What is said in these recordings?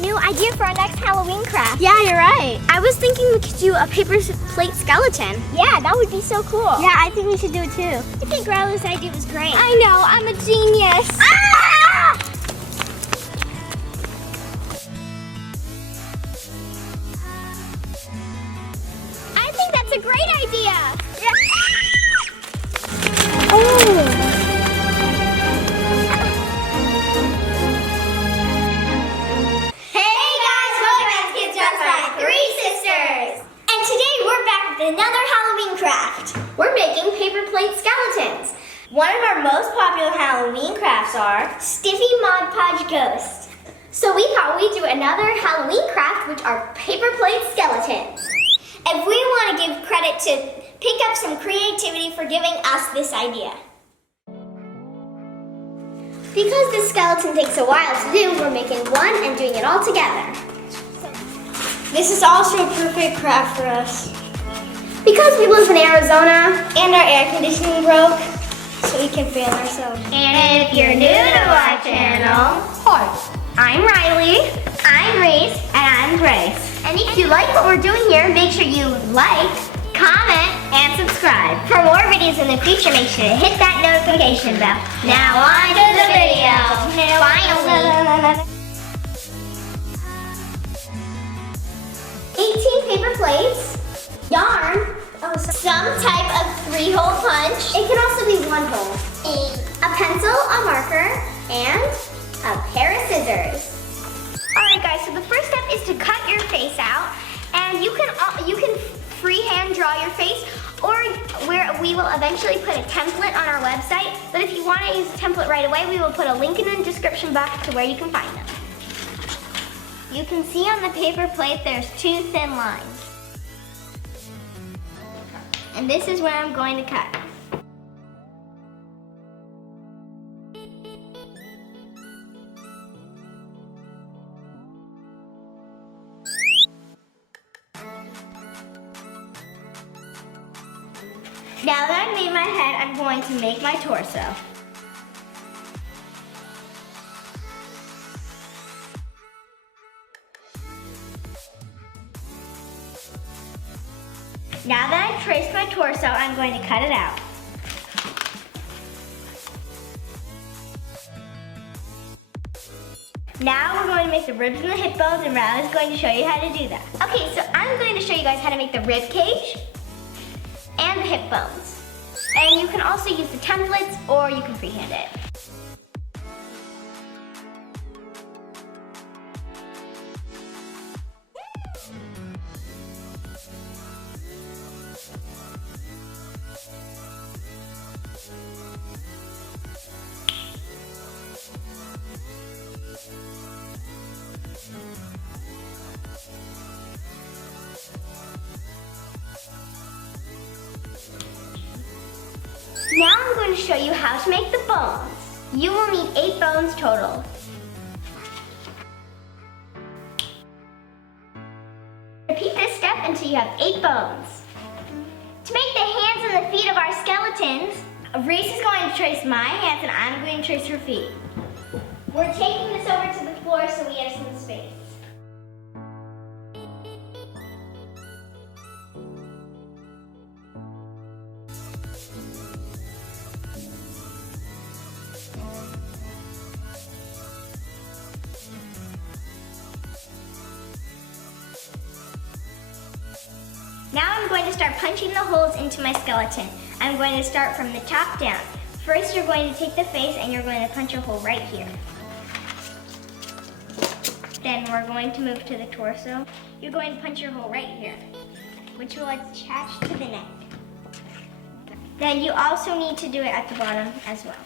new idea for our next Halloween craft. Yeah, you're right. I was thinking we could do a paper plate skeleton. Yeah, that would be so cool. Yeah, I think we should do it too. I think Riley's idea was great. I know, I'm a genius. Ah! I think that's a great idea. Oh. Another Halloween craft. We're making paper plate skeletons. One of our most popular Halloween crafts are Stiffy Mod Podge Ghost. So we thought we'd do another Halloween craft, which are paper plate skeletons. And we want to give credit to Pick Up Some Creativity for giving us this idea. Because this skeleton takes a while to do, we're making one and doing it all together. This is also a perfect craft for us. Because we live in Arizona And our air conditioning broke, so we can fan ourselves. and if you're new to our channel, Hi. I'm Riley, I'm Reese, and I'm Grace. And if you like what we're doing here, make sure you like, comment, and subscribe. For more videos in the future, make sure to hit that notification bell. Now on to the video. Finally. 18 paper plates, yarn, some type of 3-hole punch. It can also be 1-hole. A pencil, a marker, and a pair of scissors. Alright guys, so the first step is to cut your face out. And you can freehand draw your face, or we will eventually put a template on our website. But if you want to use a template right away, we will put a link in the description box to where you can find them. You can see on the paper plate there's 2 thin lines. And this is where I'm going to cut. Now that I've made my head, I'm going to make my torso. Now that I've traced my torso, I'm going to cut it out. Now we're going to make the ribs and the hip bones, and Riley's going to show you how to do that. Okay, so I'm going to show you guys how to make the rib cage and the hip bones. And you can also use the templates, or you can freehand it. Now I'm going to show you how to make the bones. You will need 8 bones total. Repeat this step until you have 8 bones. To make the hands and the feet of our skeletons, Reese is going to trace my hands and I'm going to trace her feet. We're taking this over to the floor so we have some space. Now I'm going to start punching the holes into my skeleton. I'm going to start from the top down. First, you're going to take the face and you're going to punch a hole right here. Then we're going to move to the torso. You're going to punch your hole right here, which will attach to the neck. Then you also need to do it at the bottom as well.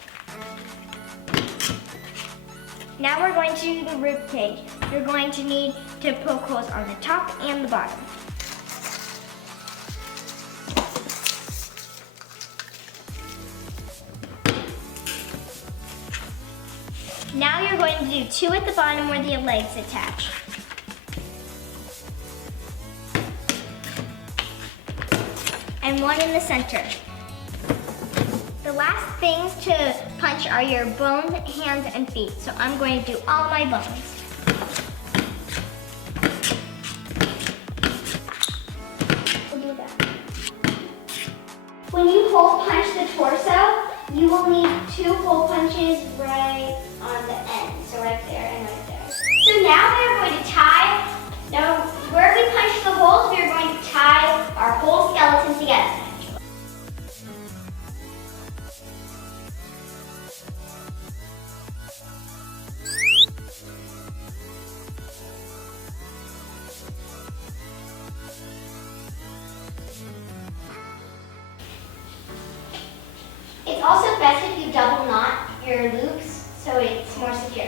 Now we're going to do the rib cage. You're going to need to poke holes on the top and the bottom. Now you're going to do 2 at the bottom where the legs attach. And 1 in the center. The last things to punch are your bones, hands, and feet. So I'm going to do all my bones. hole punches right on the end. So right there and right there. So now we are going to tie, now where we punch the holes, we are going to tie our whole skeleton together. It's also best if you double knot your loops so it's more secure.